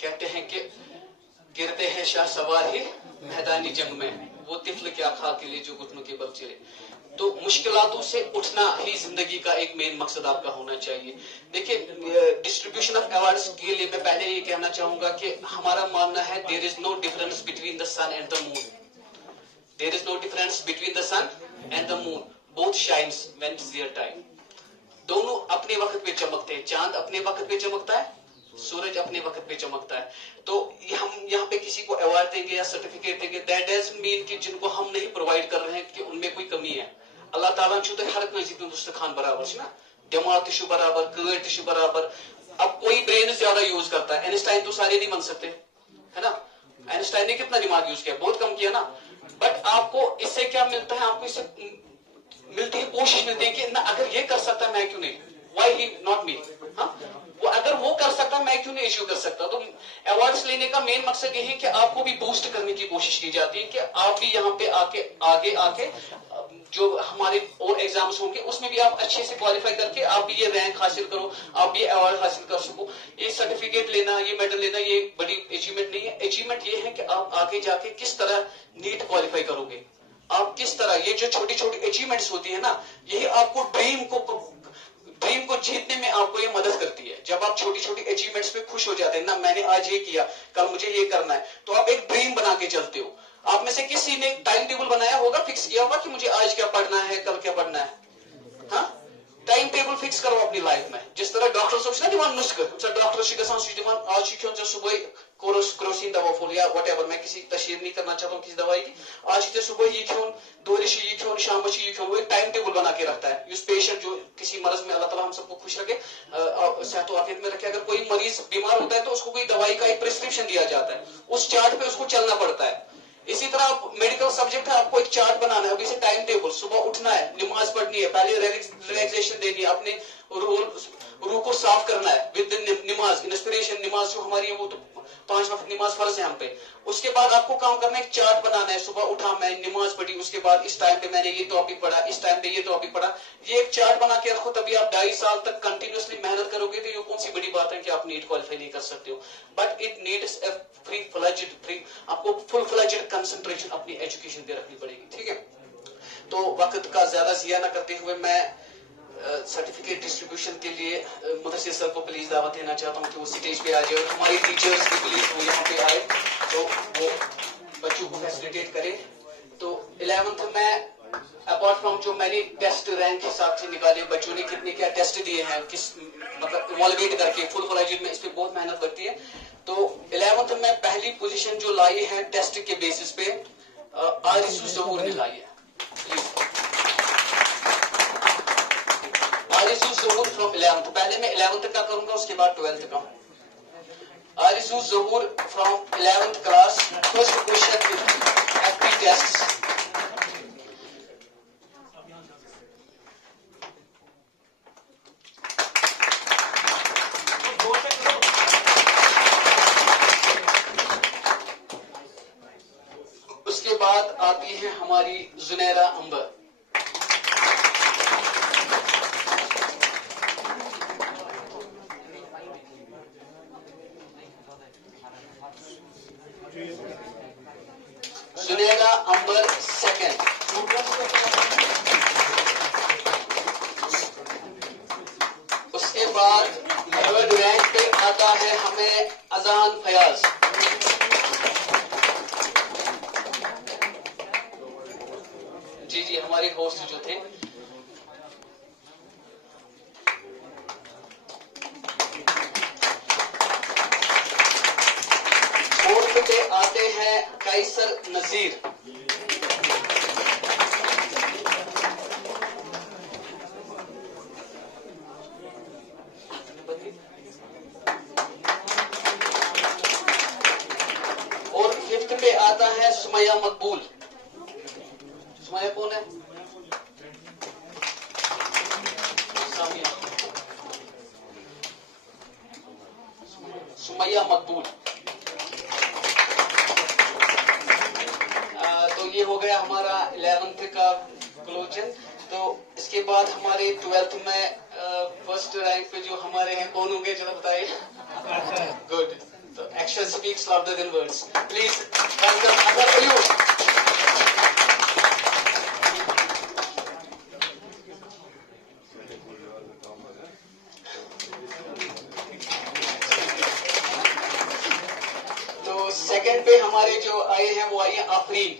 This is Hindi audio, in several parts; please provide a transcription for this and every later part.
कहते हैं कि गिरते हैं शाह सवार ही मैदानी जंग में, वो तिफल क्या खा के लिए जो घुटनों के बल चले। तो मुश्किलातों से उठना ही जिंदगी का एक मेन मकसद आपका होना चाहिए। देखिए, डिस्ट्रीब्यूशन ऑफ अवार्ड्स के लिए मैं पहले ये कहना चाहूंगा कि हमारा मानना है there is no difference between the sun and the moon. There is no difference between the sun and the moon, both shines when it's their time. दोनों अपने वक्त पे चमकते हैं। चांद अपने वक्त पे चमकता है, सूरज अपने वक्त पे चमकता है। तो हम यहाँ पे किसी को अवार्ड देंगे या सर्टिफिकेट देंगे, दैट डजंट मीन कि जिनको हम नहीं प्रोवाइड कर रहे हैं कि उनमें कोई कमी है। अल्लाह ताला छु तो हर कोई खान बराबर है ना, दिमाग तिशु बराबर, कड़ तिशु बराबर। अब कोई ब्रेन ज्यादा यूज करता है, आइंस्टाइन तो सारे नहीं बन सकते, है ना। आइंस्टाइन ने कितना दिमाग यूज किया, बहुत कम किया ना। बट आपको इससे क्या मिलता है, आपको इससे मिलती है, कोशिश मिलती है कि ना अगर ये कर सकता है मैं क्यों नहीं, वाई ही नॉट मी। हाँ, वो अगर वो कर सकता मैं क्यों नहीं इश्यू कर सकता। तो अवार्ड्स लेने का मेन मकसद ये है कि आपको भी बूस्ट करने की कोशिश की जाती है कि आप भी यहाँ पे आके आगे आके जो हमारे और एग्जाम्स होंगे उसमें भी आप अच्छे से क्वालिफाई करके आप भी ये रैंक हासिल करो, आप भी अवार्ड हासिल कर सको। ये सर्टिफिकेट लेना, ये मेडल लेना, ये बड़ी अचीवमेंट नहीं है। अचीवमेंट ये है कि आप आगे जाके किस तरह नीट क्वालिफाई करोगे, आप किस तरह, ये जो छोटी छोटी अचीवमेंट्स होती है ना, यही आपको ड्रीम को जीतने में आपको ये मदद करती है। जब आप छोटी छोटी अचीवमेंट्स पे खुश हो जाते हैं ना, मैंने आज ये किया, कल मुझे ये करना है, तो आप एक ड्रीम बना के चलते हो। आप में से किसी ने टाइम टेबल बनाया होगा, फिक्स किया होगा कि मुझे आज क्या पढ़ना है, कल क्या पढ़ना है। हाँ, टाइम टेबल फिक्स करो अपनी लाइफ में। जिस तरह डॉक्टर साहब ना दिवान नुस्ख डॉक्टर दिवान आज क्यों सुबह क्रोसिन दवा फूल या वट एवर, मैं किसी तशहीर नहीं करना चाहता हूँ किसी दवाई की। आज सुबह ये क्यों, दोरिश ये क्यों, शाम ये क्यों, वो एक टाइम टेबल बना के रखता है। उस पेशेंट जो किसी मर्ज में, अल्लाह ताला हम सबको खुश रखे, सेहत आफियत में रखे। अगर कोई मरीज बीमार होता है तो उसको कोई दवाई का एक प्रिस्क्रिप्शन दिया जाता है, उस चार्ट पे उसको चलना पड़ता है। इसी तरह मेडिकल सब्जेक्ट है, आपको एक चार्ट बनाना है, अभी से टाइम टेबल, सुबह उठना है, नमाज पढ़नी है, पहले रिलैक्सेशन देनी है, अपने रूह को साफ करना है विद नमाज, इंस्पिरेशन नमाज जो हमारी है वो तो 5 वक्त नमाज फर्ज है हम पे। उसके बाद आपको काम करना है, एक चार्ट बनाना है, सुबह उठा मैं नमाज पढ़ी, उसके बाद इस टाइम पे मैंने ये टॉपिक पढ़ा, इस टाइम पे ये टॉपिक पढ़ा। ये एक चार्ट बना के रखो, तभी आप 2.5 साल तक कंटिन्यूअसली मेहनत करोगे। तो ये कौन सी बड़ी बात है कि आप नीट क्वालिफाई नहीं कर सकते हो। बट इट नीड्स ए आपको फुल फ्लेजेड कंसंट्रेशन अपनी एजुकेशन पे रखनी पड़ेगी, ठीक है। तो वक्त का ज्यादा जिया ना करते हुए मैं सर्टिफिकेट डिस्ट्रीब्यूशन के लिए मुदस्सिर सर को प्लीज दावत देना चाहता हूँ कि वो स्टेज पे आ जाए, और हमारी टीचर्स भी प्लीज वो यहाँ पे आए, तो वो बच्चों को फैसिलिटेट करें। तो 11th में अपार्ट फ्रॉम जो मैंने टेस्ट रैंक हिसाब से निकाले, बच्चों ने कितने क्या टेस्ट दिए हैं, किस मतलब इवॉल्वेट करके फुल फ्लेजेड में, इस पे बहुत मेहनत लगती है। तो 11th में पहली पोजीशन जो लाई है टेस्ट के बेसिस पे आरिसू जहूर ने लाई है। आरिसू जहूर फ्रॉम 11th, पहले मैं 11th का करूंगा उसके बाद 12th का। Arisu Zahoor from 11th class, first question FP test. उसके बाद आती है हमारी जुनैरा अंबर। जुनैरा अंबर सेकंड। उसके बाद थर्ड रैंक पे आता है हमें अजान फयाज। जी हमारे होस्ट जो थे। फोर्थ पे आते हैं कैसर नजीर। और फिफ्थ पे आता है सुमैया मकबूल। सुमैया कौन है? सुमैया मकबूल। तो ये हो गया हमारा 11th का क्लोजन। तो इसके बाद हमारे 12th में फर्स्ट रैंक पे जो हमारे हैं कौन होंगे जरा बताइए। गुड। तो action action speaks louder than words. Please welcome Azhar Ayub. तो सेकंड पे हमारे जो आए हैं वो आए हैं आफरीन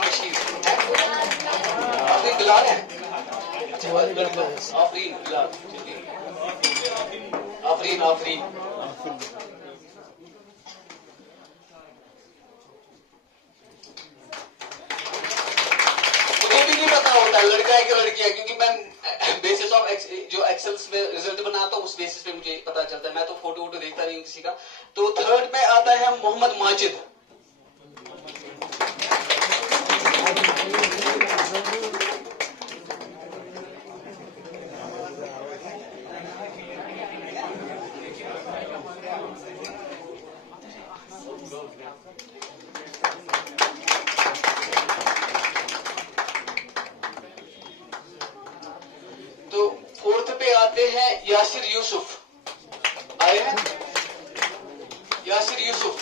बशीर है, आफरीन बिलाल है, आफरीन बिलाल, आफरीन मुझे भी नहीं पता होता लड़का है कि लड़की है, क्योंकि मैं बेसिस ऑफ जो एक्सेल्स में रिजल्ट बनाता हूँ उस बेसिस पे मुझे पता चलता है, मैं तो फोटो वोटो देखता नहीं हूँ किसी का। तो थर्ड पे आता है मोहम्मद माजिद। तो फोर्थ पे आते हैं यासिर यूसुफ, आए हैं यासिर यूसुफ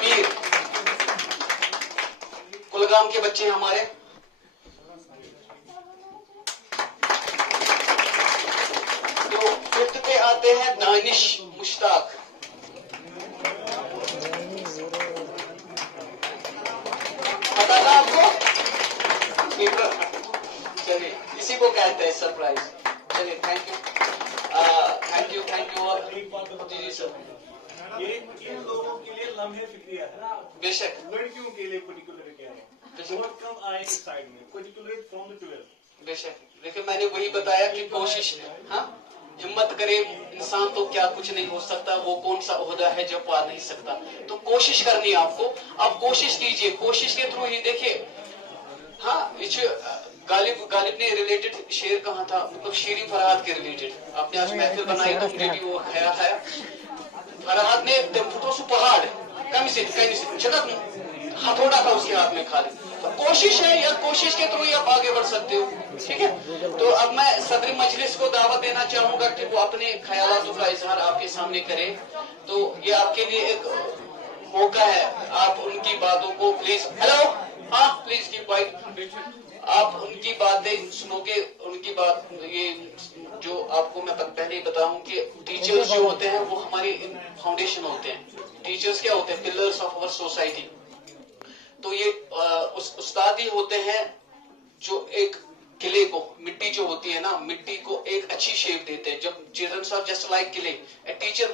मीर, कुलगाम के बच्चे हैं हमारे। तो फिफ्थ पे आते हैं दानिश मुश्ताक, पता था आपको? चलिए इसी को कहते हैं सरप्राइज। चलिए थैंक यू एक बात बताओ जी सर। ये इन लोगों के लिए लम्हे फिक्रिया है, बेशक लड़कियों के लिए पर्टिकुलर कह रहे हैं, बहुत कम आए इस साइड में, पर्टिकुलर फ्रॉम द 12। बेशक देखिए मैंने वही बताया कि कोशिश, हाँ हिम्मत करे इंसान तो क्या कुछ नहीं हो सकता, वो कौन सा ओहदा है जो पा नहीं सकता। तो कोशिश करनी है आपको, आप कोशिश कीजिए, कोशिश के थ्रू ही देखिए। हाँ गालिब ने रिलेटेड शेर कहा था, मतलब शेरी फरहाद के रिलेटेड आपने आज महफिल बनाई तो मुझे भी वो ख्याल आया। फरहाद ने फुटो सु पहाड़ कमी से जगत हथौड़ा था उसके हाथ में खाली। तो कोशिश है या कोशिश के थ्रू ही आप आगे बढ़ सकते हो, ठीक है। तो अब मैं सदर मजलिस को दावत देना चाहूंगा कि वो अपने ख्यालातों का इजहार आपके सामने करें। तो ये आपके लिए एक मौका है, आप उनकी बातों को प्लीज, हेलो हाँ प्लीज कीप क्वाइट, आप उनकी बातें सुनोगे। उनकी बात ये जो आपको मैं पहले ही बताऊं कि टीचर्स जो होते हैं वो हमारे फाउंडेशन होते हैं। टीचर्स क्या होते हैं? Pillars of our society. तो ये उस्ताद ही होते हैं जो एक किले को, मिट्टी जो होती है ना, मिट्टी को एक अच्छी शेप देते हैं। जब चिल्ड्रन आर जस्ट लाइक किले, ए टीचर